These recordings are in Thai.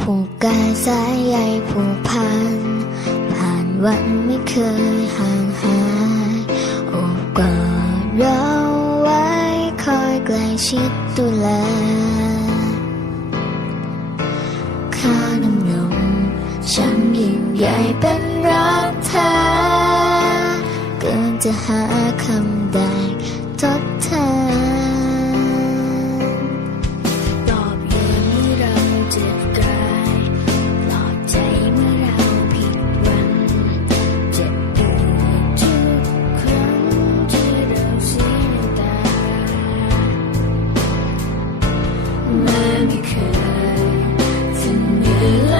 ผูกกายสายใยผูกพัน ผ่านวันไม่เคยห่างหายโอบกอดเราไว้คอยใกล้ชิดดูแลข้านำนมฉันยิ่งใหญ่เป็นรักเธอเกินจะหาคำใด ไม่เคยจะเหนื่อย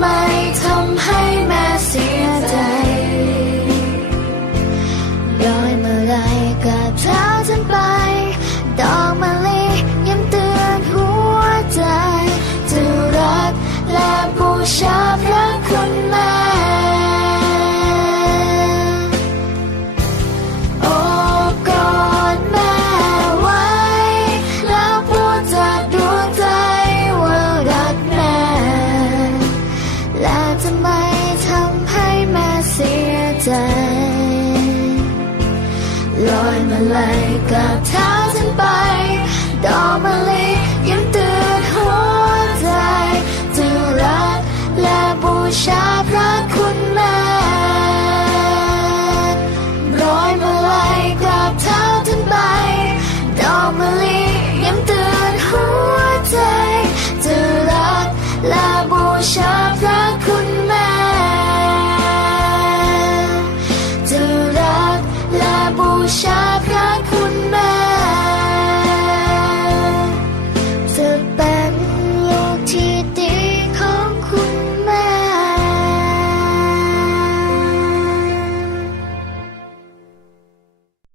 ไม่ทำให้แม่เสียใจ ใจลอยมาเลยกับเธอ 下。